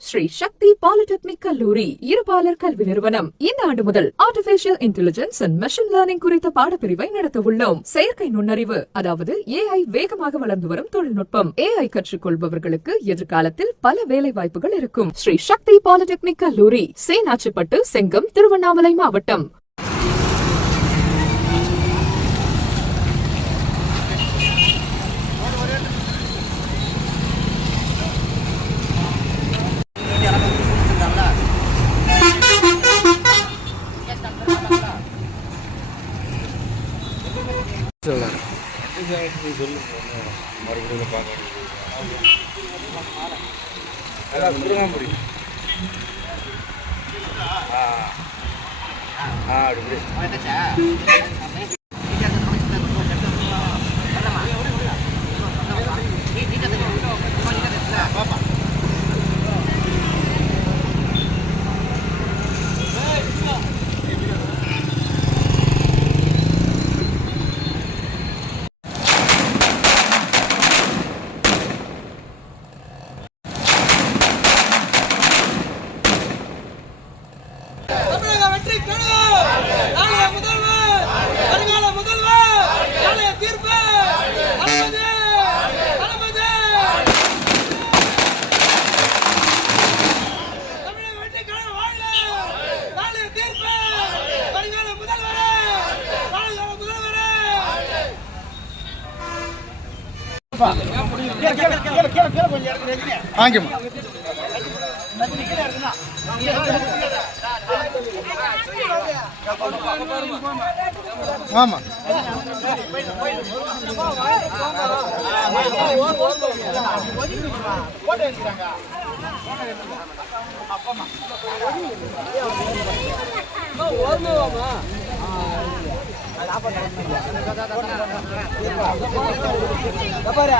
ஸ்ரீ சக்தி polytechnic கல்லூரி இருபாலர் கல்வி நிறுவனம் இந்த ஆண்டு முதல் artificial intelligence and machine learning குறித்த பாடப்பிரிவை நடத்த உள்ளோம். செயற்கை நுண்ணறிவு அதாவது AI வேகமாக வளர்ந்து வரும் தொழில்நுட்பம். AI கற்றுக்கொள்பவர்களுக்கு எதிர்காலத்தில் பல வேலை வாய்ப்புகள் இருக்கும். ஸ்ரீ சக்தி பாலிடெக்னிக் கல்லூரி, சேனாச்சிப்பட்டு, செங்கம், திருவண்ணாமலை மாவட்டம். ஆமா பாரு